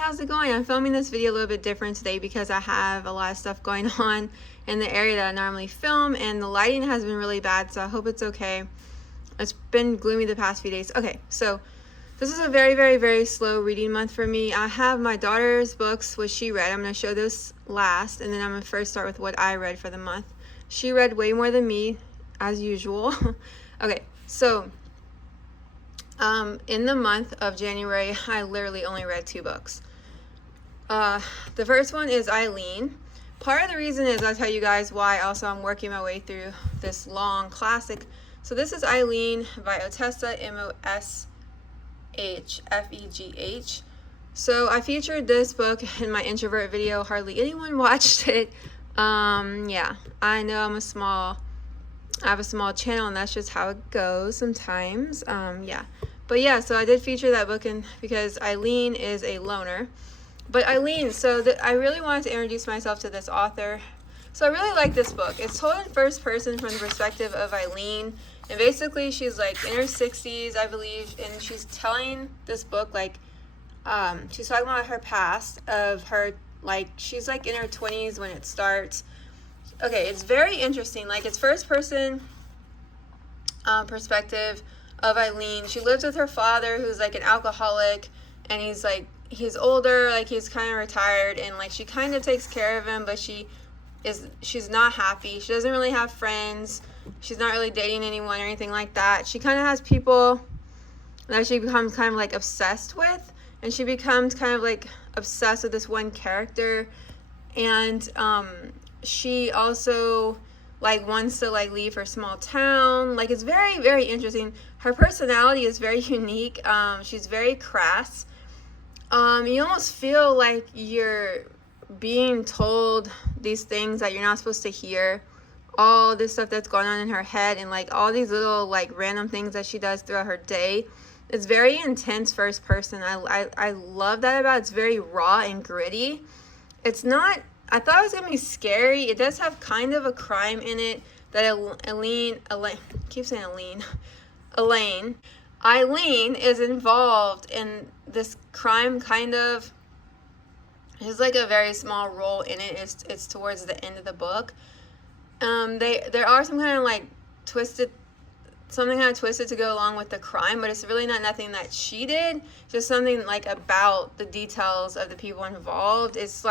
how's it going? I'm filming this video a little bit different today because I have a lot of stuff going on in the area that I normally film, and the lighting has been really bad, so I hope it's okay. It's been gloomy the past few days. Okay, so this is a very, very, very slow reading month for me. I have my daughter's books, which she read. I'm going to show those last, and then I'm going to first start with what I read for the month. She read way more than me, as usual. Okay, so in the month of January, I literally only read 2 books. The first one is Eileen. Part of the reason is I'll tell you guys why. Also, I'm working my way through this long classic. So this is Eileen by Otessa, Moshfeghh. So I featured this book in my introvert video. Hardly anyone watched it. Yeah, I know I have a small channel, and that's just how it goes sometimes. Yeah. But yeah, so I did feature that book because Eileen is a loner. But Eileen, I really wanted to introduce myself to this author. So I really like this book. It's told in first person from the perspective of Eileen. And basically, she's like in her 60s, I believe, and she's telling this book, like, she's talking about her past of her, like, she's like in her 20s when it starts. Okay, it's very interesting. Like, it's first person perspective of Eileen. She lives with her father, who's like an alcoholic, and he's older, like he's kind of retired, and like she kind of takes care of him, but she's not happy. She doesn't really have friends. She's not really dating anyone or anything like that. She kind of has people that she becomes kind of like obsessed with, and she becomes kind of like obsessed with this one character, and she also like wants to like leave her small town. Like, it's very, very interesting. Her personality is very unique. She's very crass. You almost feel like you're being told these things that you're not supposed to hear. All this stuff that's going on in her head, and like all these little like random things that she does throughout her day. It's very intense first person. I love that about it. It's very raw and gritty. It's not, I thought it was gonna be scary. It does have kind of a crime in it that Eileen is involved in this crime. Kind of, there's like a very small role in it. It's towards the end of the book. There are something kind of twisted to go along with the crime, but it's really nothing that she did. Just something like about the details of the people involved. It's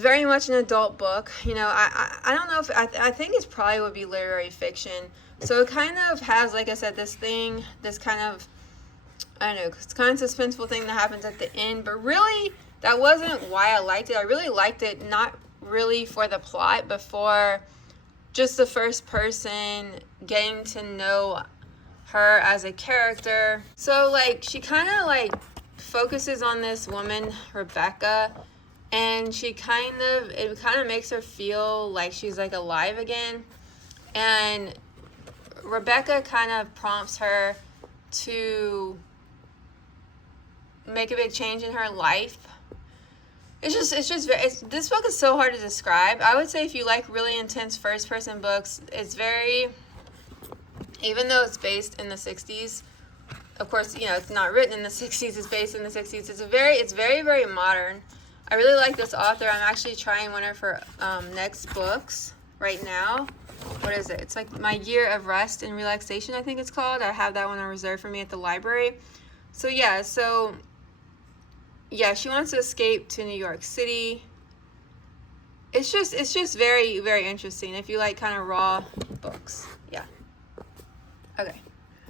very much an adult book. You know, I don't know if I think it probably would be literary fiction. So it kind of has, like I said, this kind of, I don't know, it's kind of suspenseful thing that happens at the end. But really, that wasn't why I liked it. I really liked it not really for the plot, but for just the first person getting to know her as a character. So like she kind of focuses on this woman, Rebecca, and it kind of makes her feel like she's like alive again. And Rebecca kind of prompts her to make a big change in her life. This book is so hard to describe. I would say if you like really intense first-person books, it's very, even though it's based in the 60s, of course, you know, it's not written in the 60s, it's based in the 60s. It's very, very modern. I really like this author. I'm actually trying one of her next books right now. What is it? It's like My Year of Rest and Relaxation, I think it's called. I have that one on reserve for me at the library. So yeah, she wants to escape to New York City. It's just very, very interesting if you like kind of raw books. Yeah. Okay.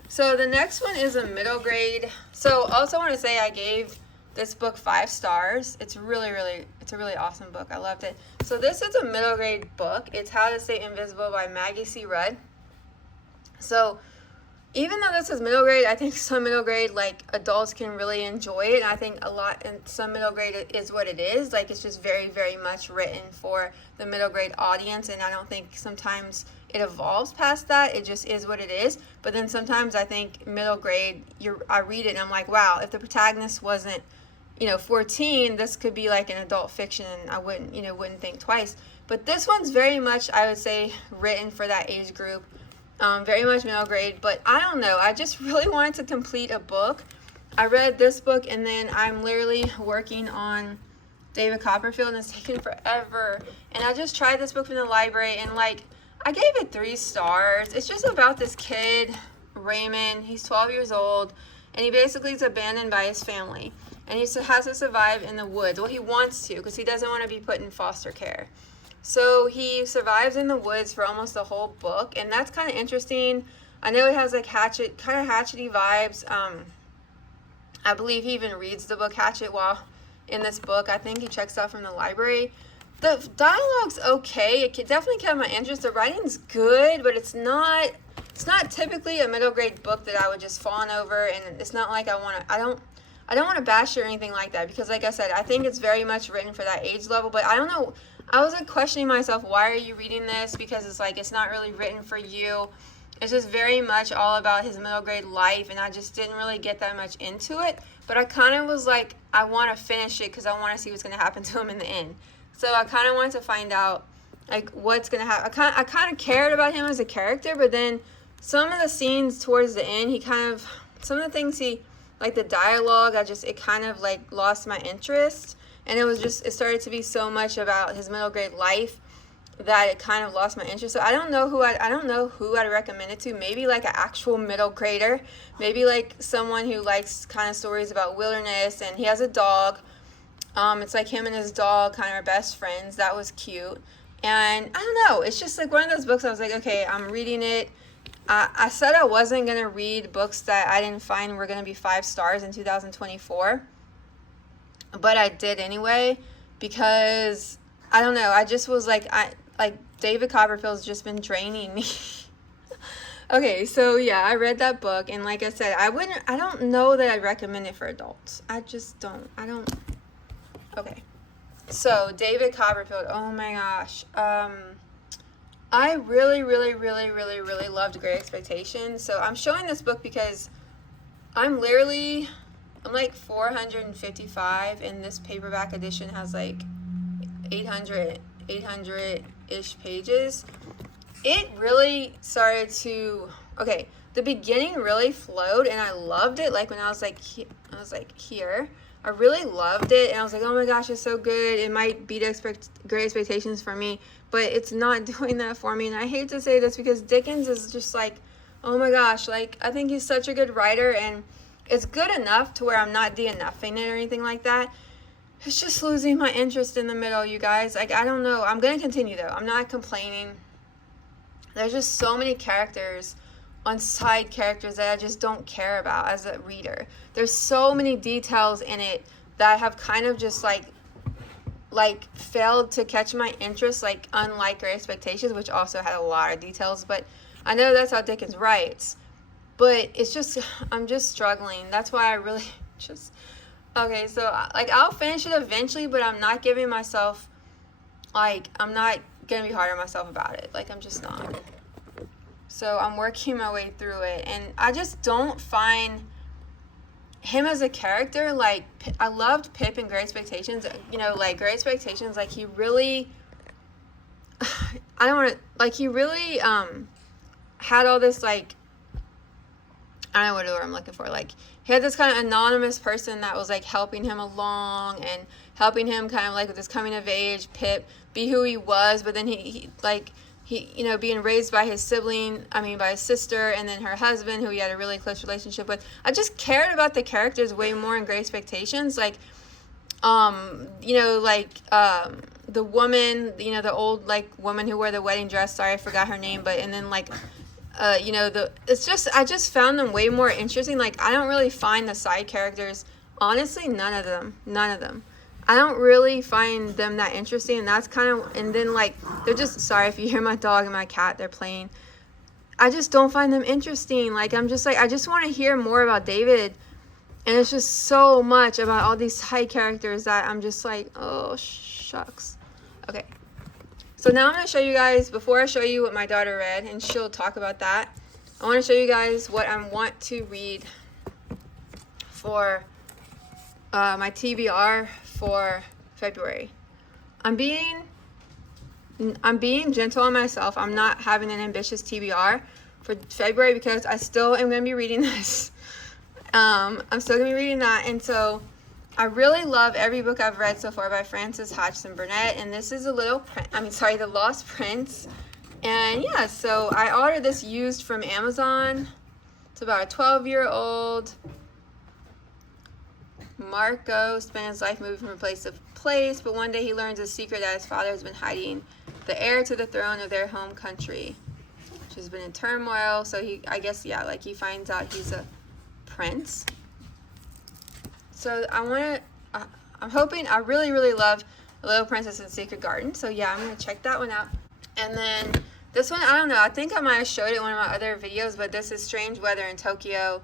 So the next one is a middle grade. So also want to say I gave this book 5 stars. It's a really awesome book. I loved it. So this is a middle grade book. It's How to Stay Invisible by Maggie C. Rudd. So even though this is middle grade, I think some middle grade, like, adults can really enjoy it. And I think some middle grade is what it is. Like, it's just very, very much written for the middle grade audience. And I don't think sometimes it evolves past that. It just is what it is. But then sometimes I think middle grade, I read it and I'm like, wow, if the protagonist wasn't, 14, this could be like an adult fiction, and I wouldn't think twice. But this one's very much, I would say, written for that age group. Very much middle grade, but I don't know. I just really wanted to complete a book. I read this book, and then I'm literally working on David Copperfield, and it's taken forever. And I just tried this book from the library, and like, I gave it 3 stars. It's just about this kid, Raymond. He's 12 years old, and he basically is abandoned by his family. And he has to survive in the woods. Well, he wants to, because he doesn't want to be put in foster care. So he survives in the woods for almost the whole book, and that's kind of interesting. I know it has like Hatchet, kind of Hatchety vibes. I believe he even reads the book Hatchet while in this book. I think he checks out from the library. The dialogue's okay. It definitely kept my interest. The writing's good, but it's not typically a middle grade book that I would just fawn over, and it's not like I don't want to bash it or anything like that, because like I said, I think it's very much written for that age level. But I don't know, I was like questioning myself, why are you reading this? Because it's like, it's not really written for you. It's just very much all about his middle grade life, and I just didn't really get that much into it. But I kind of was like, I want to finish it because I want to see what's going to happen to him in the end. So I kind of wanted to find out like what's going to happen. I kind of cared about him as a character, but then some of the scenes towards the end, some of the things like the dialogue, it kind of like lost my interest. And it started to be so much about his middle grade life that it kind of lost my interest. So I don't know who I'd recommend it to. Maybe like an actual middle grader, maybe like someone who likes kind of stories about wilderness, and he has a dog. It's like him and his dog kind of are best friends. That was cute. And I don't know, it's just like one of those books I was like, okay, I'm reading it. I said I wasn't going to read books that I didn't find were going to be 5 stars in 2024. But I did anyway, because I don't know, I just was like, David Copperfield's just been draining me. Okay, so yeah, I read that book, and like I said, I don't know that I'd recommend it for adults. I don't. Okay. So, David Copperfield, oh my gosh. I really, really, really, really, really loved Great Expectations. So I'm showing this book because I'm like 455, and this paperback edition has like 800-ish pages. It really started to, okay, the beginning really flowed, and I loved it. Like when I was like here, I really loved it, and I was like, oh my gosh, it's so good. It might beat Great Expectations for me, but it's not doing that for me. And I hate to say this, because Dickens is just like, oh my gosh, like I think he's such a good writer, and it's good enough to where I'm not DNFing it or anything like that. It's just losing my interest in the middle, you guys. Like, I don't know. I'm going to continue, though. I'm not complaining. There's just so many characters on side characters that I just don't care about as a reader. There's so many details in it that have kind of just like failed to catch my interest, like unlike Great Expectations, which also had a lot of details. But I know that's how Dickens writes. But it's just, I'm just struggling. That's why I really just, okay, so like I'll finish it eventually, but I'm not giving myself, like, I'm not going to be hard on myself about it. Like, I'm just not. So I'm working my way through it, and I just don't find him as a character, like, I loved Pip in Great Expectations, you know, like, Great Expectations, like, he really, I don't want to, like, he really had all this, like, I don't know what word I'm looking for. Like, he had this kind of anonymous person that was like helping him along and helping him kind of like with this coming of age, Pip, be who he was. But then he you know, being raised by his by his sister, and then her husband, who he had a really close relationship with. I just cared about the characters way more in Great Expectations. Like, you know, like, the woman, you know, the old, like, woman who wore the wedding dress. Sorry, I forgot her name. But, and then, like, you know, I just found them way more interesting. Like, I don't really find the side characters, honestly, none of them. I don't really find them that interesting, and that's kind of, and then, like, they're just, sorry if you hear my dog and my cat, they're playing. I just don't find them interesting. Like, I'm just like, I just want to hear more about David, and it's just so much about all these side characters that I'm just like, oh, shucks. Okay. So now I'm going to show you guys, before I show you what my daughter read, and she'll talk about that, I want to show you guys what I want to read for my TBR for February. I'm being gentle on myself. I'm not having an ambitious TBR for February because I still am going to be reading this. I'm still gonna be reading that, and so I really love every book I've read so far by Frances Hodgson Burnett, and this is The Lost Prince. And yeah, so I ordered this used from Amazon. It's about a 12-year-old Marco spent his life moving from place to place, but one day he learns a secret that his father has been hiding, the heir to the throne of their home country, which has been in turmoil. So he finds out he's a prince. So I'm hoping, I really, really love The Little Princess and the Secret Garden. So yeah, I'm going to check that one out. And then this one, I don't know, I think I might have showed it in one of my other videos, but this is Strange Weather in Tokyo.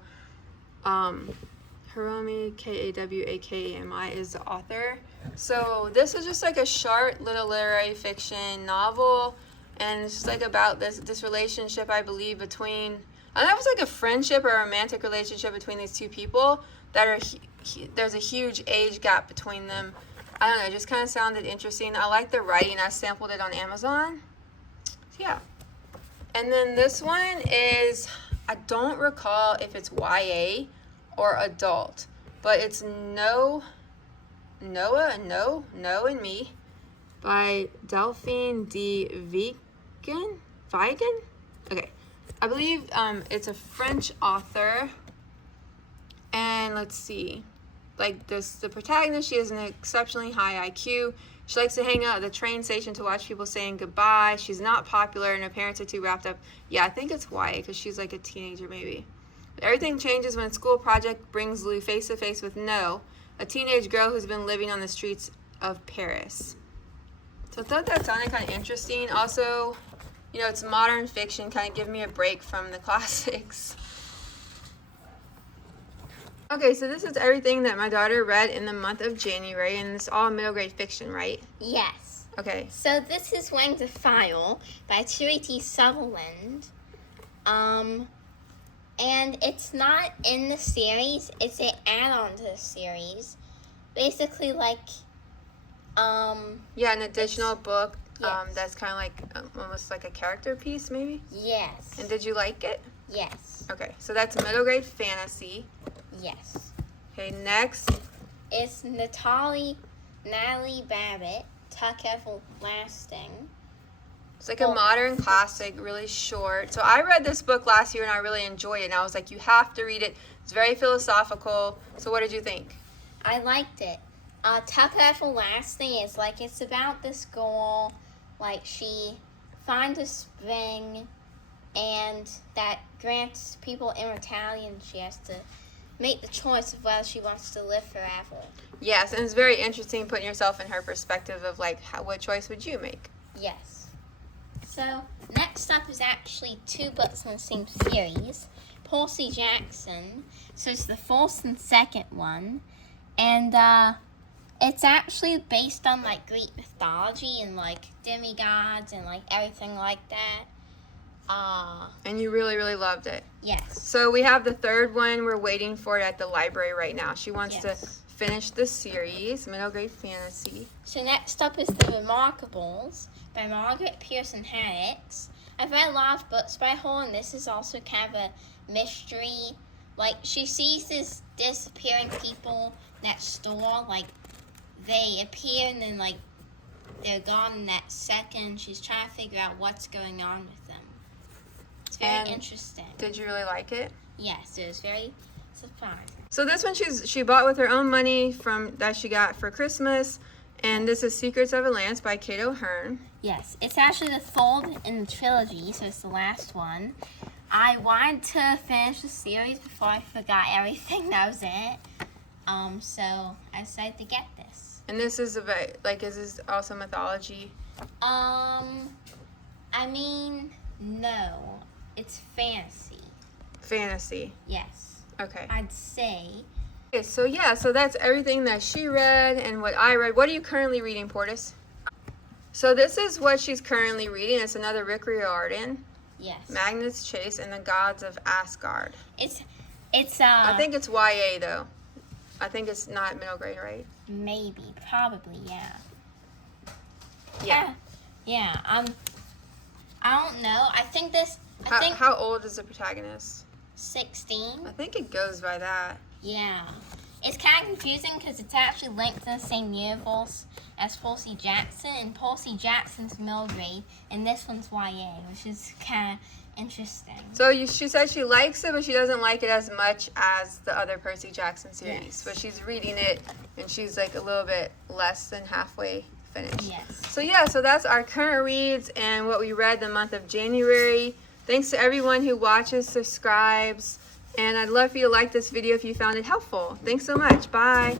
Hiromi Kawakami is the author. So this is just like a short little literary fiction novel, and it's just like about this relationship, I believe, between, I don't know if it's like a friendship or a romantic relationship between these two people that are there's a huge age gap between them. I don't know, it just kind of sounded interesting. I like the writing. I sampled it on Amazon. So yeah. And then this one is, I don't recall if it's YA or adult, but it's Noah and Me by Delphine de Vigan. Okay, I believe it's a French author. And let's see, like the protagonist, she has an exceptionally high IQ. She likes to hang out at the train station to watch people saying goodbye. She's not popular, and her parents are too wrapped up. Yeah, I think it's YA because she's like a teenager maybe. But everything changes when a school project brings Lou face to face with No, a teenage girl who's been living on the streets of Paris. So I thought that sounded kind of interesting. Also, you know, it's modern fiction, kind of give me a break from the classics. Okay, so this is everything that my daughter read in the month of January, and it's all middle grade fiction, right? Yes. Okay. So this is Wings of Fire by Charity Sutherland. And it's not in the series, it's an add-on to the series. Basically like, yeah, an additional book yes. that's kind of like almost like a character piece, maybe? Yes. And did you like it? Yes. Okay, so that's middle grade fantasy. Yes. Okay, next. It's Natalie Babbitt, Tuck Everlasting. It's like a modern classic, really short. So I read this book last year and I really enjoyed it. And I was like, you have to read it. It's very philosophical. So what did you think? I liked it. Tuck Everlasting is like, it's about this girl, like she finds a spring and that grants people immortality, and she has to make the choice of whether she wants to live forever. Yes, and it's very interesting putting yourself in her perspective of like, what choice would you make? Yes. So next up is actually two books in the same series, Percy Jackson. So it's the first and second one, and it's actually based on like Greek mythology and like demigods and like everything like that. And you really, really loved it. Yes. So we have the third one. We're waiting for it at the library right now. She wants to finish the series, middle grade fantasy. So next up is The Remarkables by Margaret Pearson Haddix. I've read a lot of books by her, and this is also kind of a mystery. Like, she sees these disappearing people that store, like, they appear and then, like, they're gone in that second. She's trying to figure out what's going on with them. It's very interesting. Did you really like it? Yes, it was very surprising. So this one she bought with her own money that she got for Christmas, and this is Secrets of Atlantis by Kate O'Hearn. Yes, it's actually the third in the trilogy, so it's the last one. I wanted to finish the series before I forgot everything that was in it, so I decided to get this. And this is about, like, is this also mythology? I mean, no. It's fantasy. Fantasy. Yes. Okay. I'd say. Okay, so yeah, so that's everything that she read and what I read. What are you currently reading, Portis? So this is what she's currently reading. It's another Rick Riordan. Yes. Magnus Chase and the Gods of Asgard. It's I think it's YA though. I think it's not middle grade, right? Maybe, probably, yeah. Yeah. Yeah. I don't know. I think How old is the protagonist? 16. I think it goes by that. Yeah. It's kind of confusing because it's actually linked to the same universe as Percy Jackson, and Percy Jackson's middle grade, and this one's YA, which is kind of interesting. So she said she likes it, but she doesn't like it as much as the other Percy Jackson series. Yes. But she's reading it, and she's like a little bit less than halfway finished. Yes. So yeah, so that's our current reads and what we read the month of January. Thanks to everyone who watches, subscribes, and I'd love for you to like this video if you found it helpful. Thanks so much. Bye.